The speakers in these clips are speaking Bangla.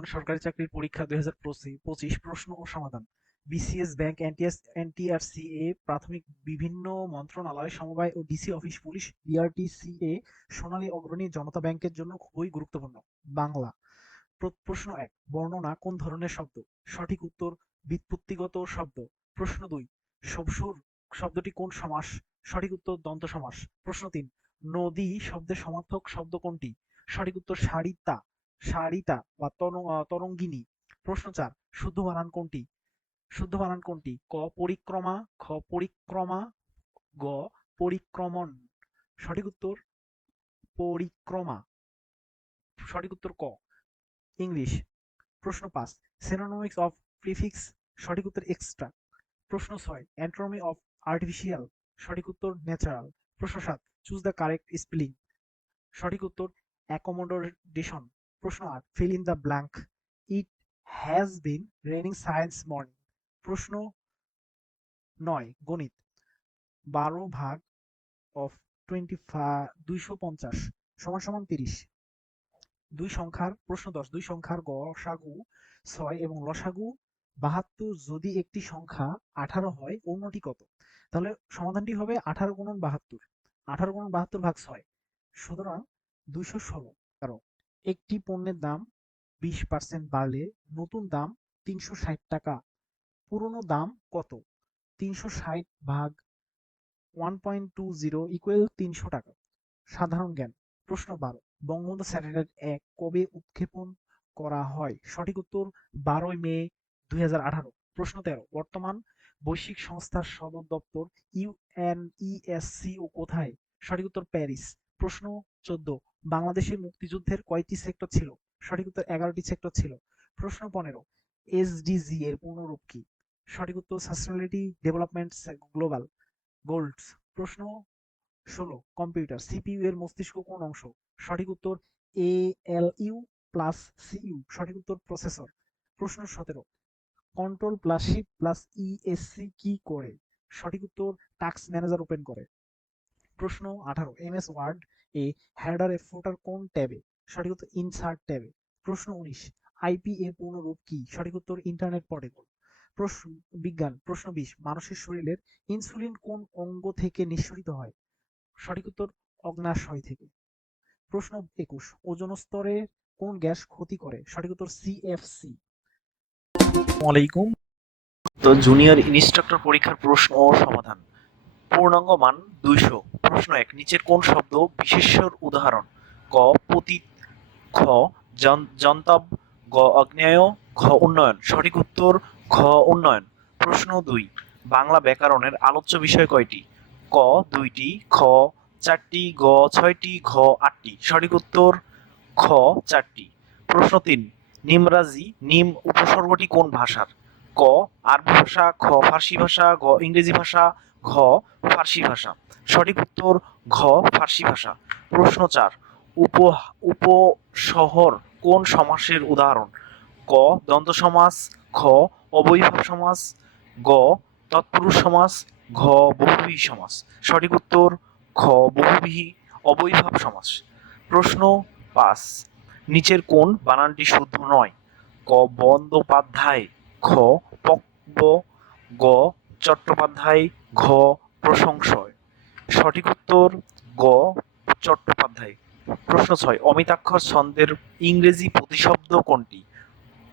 বর্তমান সরকারি চাকরির পরীক্ষা দুই হাজার পঁচিশ প্রশ্ন ও সমাধান। বিসিএস ব্যাংক এনটিএস এনটিআরসিএ প্রাথমিক বিভিন্ন মন্ত্রণালয়, সমবায় ও DC office police BRTCA Sonali Agrani Janata ব্যাংকের জন্য খুবই গুরুত্বপূর্ণ। বাংলা। প্রশ্ন এক, বর্ণনা কোন ধরনের শব্দ? সঠিক উত্তর ব্যুৎপত্তিগত শব্দ। প্রশ্ন দুই, সবসুর শব্দটি কোন সমাস? সঠিক উত্তর দন্ত সমাস প্রশ্ন তিন, নদী শব্দের সমার্থক শব্দ কোনটি? সঠিক উত্তর, সারিতা। সারিতা বা তরঙ্গিনী। প্রশ্ন চার শুদ্ধ বানান কোনটি? শুদ্ধ বানান কোনটি? ক, পরিক্রমা, খ, পরিক্রমা, গ, পরিক্রমণ। সঠিক উত্তর? পরিক্রমা। সঠিক উত্তর ক। ইংলিশ। প্রশ্ন পাঁচ সিনোনমিক্স অফ প্রিফিক্স সঠিক উত্তর এক্সট্রা প্রশ্ন ছয় অ্যান্ট্রমি অফ আর্টিফিশিয়াল সঠিক উত্তর ন্যাচারাল প্রশ্ন সাত চুজ দ্য কারেক্ট স্পেলিং সঠিক উত্তর অ্যাকোমোডেশন প্রশ্ন আট fill in the blank it has been raining since morning প্রশ্ন নয়, গণিত. বারো ভাগ অফ টোয়েন্টি দুইশো পঞ্চাশ সমান সমান তিরিশ। দুই সংখ্যার, প্রশ্ন দশ, দুই সংখ্যার গসাগু ছয় এবং লসাগু বাহাত্তর যদি একটি সংখ্যা আঠারো হয়, অন্যটি কত? তাহলে সমাধানটি হবে আঠারো গুণন বাহাত্তর। আঠারো গুণন বাহাত্তর ভাগ ছয়। সুতরাং দুইশো ষোলো। কারও একটি পণ্যের দাম বিশ পার্সেন্ট বাড়লে নতুন দাম তিনশো ষাট টাকা, পুরনো দাম কত? তিনশো ষাট ভাগ one point two zero equal তিনশো টাকা। সাধারণ জ্ঞান, প্রশ্ন বারো। বঙ্গবন্ধু স্যাটেলাইট এক কবে উৎক্ষেপণ করা হয়? সঠিক উত্তর বারোই মে দুই হাজার আঠারো। প্রশ্ন তেরো, বর্তমান বৈশ্বিক সংস্থার সদর দপ্তর ইউএনইএসসি ও কোথায়? সঠিক উত্তর প্যারিস। প্রশ্ন চোদ্দ বাংলাদেশের মুক্তিযুদ্ধের কয়টি সেক্টর ছিল? সঠিক উত্তর এগারোটি সেক্টর ছিল। প্রশ্ন পনেরো এসডিজি এর পূর্ণরূপ কি? সঠিক উত্তর সাস্টেনেবিলিটি ডেভেলপমেন্ট গ্লোবাল গোল্ডস প্রশ্ন ষোলো কম্পিউটার সিপিইউ এর মস্তিষ্ক কোন অংশ? সঠিক উত্তর A L U plus CU সঠিক উত্তর, প্রসেসর। প্রশ্ন সতেরো control plus shift plus ESC কি করে? সঠিক উত্তর টাস্ক ম্যানেজার ওপেন করে। প্রশ্ন আঠারো এম এস ওয়ার্ড এ হেডার ফুটার কোন ট্যাবে? সঠিক উত্তর ইনসার্ট ট্যাবে। প্রশ্ন উনিশ আইপি এর পূর্ণরূপ কি? সঠিক উত্তর ইন্টারনেট প্রোটোকল প্রশ্ন, বিজ্ঞান, প্রশ্ন বিশ, মানুষের শরীরের ইনসুলিন কোন অঙ্গ থেকে নিঃসরিত হয়? সঠিক উত্তর অগ্নাশয় থেকে। প্রশ্ন একুশ, ওজন স্তরে কোন গ্যাস ক্ষতি করে? সঠিক উত্তর সিএফসি আলাইকুম। তো জুনিয়র ইনস্ট্রাক্টর পরীক্ষার প্রশ্ন ও সমাধান। পূর্ণাঙ্গ মান দুইশো। প্রশ্ন এক, নিচের কোন শব্দ বিশেষ্যর উদাহরণ? ক, পতীত, খ, জন- জন্তব, গ অগ্নেয় ঘ, উন্নয়ন। সঠিক উত্তর, ঘ, উন্নয়ন। প্রশ্ন দুই, বাংলা ব্যাকরণের আলোচ্য বিষয় কয়টি? ক, দুইটি, খ, চারটি, গ, ছয়টি, ঘ, আটটি। সঠিক উত্তর, খ, চারটি। প্রশ্ন তিন, নিমরাজি, নিম উপসর্গটি কোন ভাষার? ক, আরবি ভাষা, খ, ফার্সি ভাষা, গ, ইংরেজি ভাষা ঘ, ফার্সি ভাষা। সঠিক উত্তর, ঘ, ফার্সি ভাষা। প্রশ্ন চার উপ উপশহর কোন সমাসের উদাহরণ? ক দন্ত সমাস, খ, অবৈভাব সমাস, গ, তৎপুরুষ সমাস, ঘ বহুব্রীহি সমাস। সঠিক উত্তর খ বহুব্রীহি অবৈভাব সমাস। প্রশ্ন পাঁচ, নিচের কোন বানানটি শুদ্ধ নয়? ক, বন্দ্যোপাধ্যায়, খ, পক্ব, গ, চট্টোপাধ্যায় ঘ প্রশংসয়। সঠিক উত্তর গ চট্টোপাধ্যায়। প্রশ্ন ছয়, অমিতাক্ষর ছন্দের ইংরেজি প্রতিশব্দ কোনটি?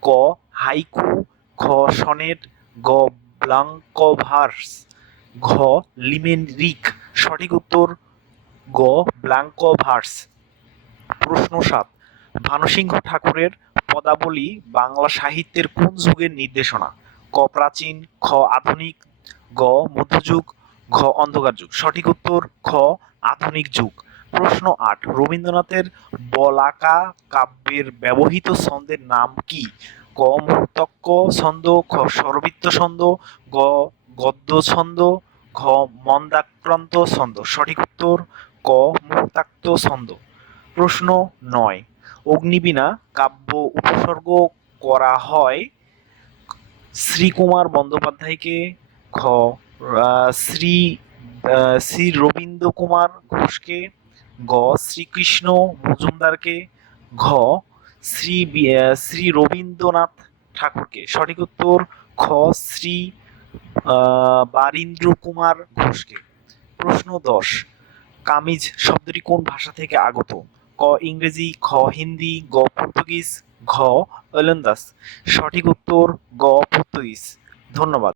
ক, হাইকু, খ, সনেট, গ, ব্লাঙ্কভার্স, ঘ লিমেরিক সঠিক উত্তর গ, ব্লাঙ্কভার্স। প্রশ্ন সাত, ভানুসিংহ ঠাকুরের পদাবলী বাংলা সাহিত্যের কোন যুগের নির্দেশনা? ক প্রাচীন, খ আধুনিক গ, মধ্যযুগ, ঘ, অন্ধকার যুগ। সঠিক উত্তর, খ, আধুনিক যুগ। প্রশ্ন আট, রবীন্দ্রনাথের বলাকা কাব্যের ব্যবহৃত ছন্দের নাম কি? ক মুক্তক্ক ছন্দ, খ স্বরবৃত্ত ছন্দ, গ, গদ্য ছন্দ, ঘ, মন্দাক্রান্ত ছন্দ। সঠিক উত্তর, ক মুক্তাক্ত ছন্দ। প্রশ্ন নয়, অগ্নিবীণা কাব্য উপসর্গ করা হয় শ্রীকুমার বন্দ্যোপাধ্যায়কে আহ, শ্রী শ্রী রবীন্দ্র কুমার ঘোষকে গ শ্রীকৃষ্ণ মজুমদারকে ঘ শ্রী শ্রী রবীন্দ্রনাথ ঠাকুরকে। সঠিক উত্তর খ শ্রী বারীন্দ্র কুমার ঘোষকে। প্রশ্ন দশ কামিজ শব্দটি কোন ভাষা থেকে আগত? ক ইংরেজি খ হিন্দি গ পর্তুগিজ ঘ ওলন্দাজ সঠিক উত্তর গ পর্তুগিজ। ধন্যবাদ।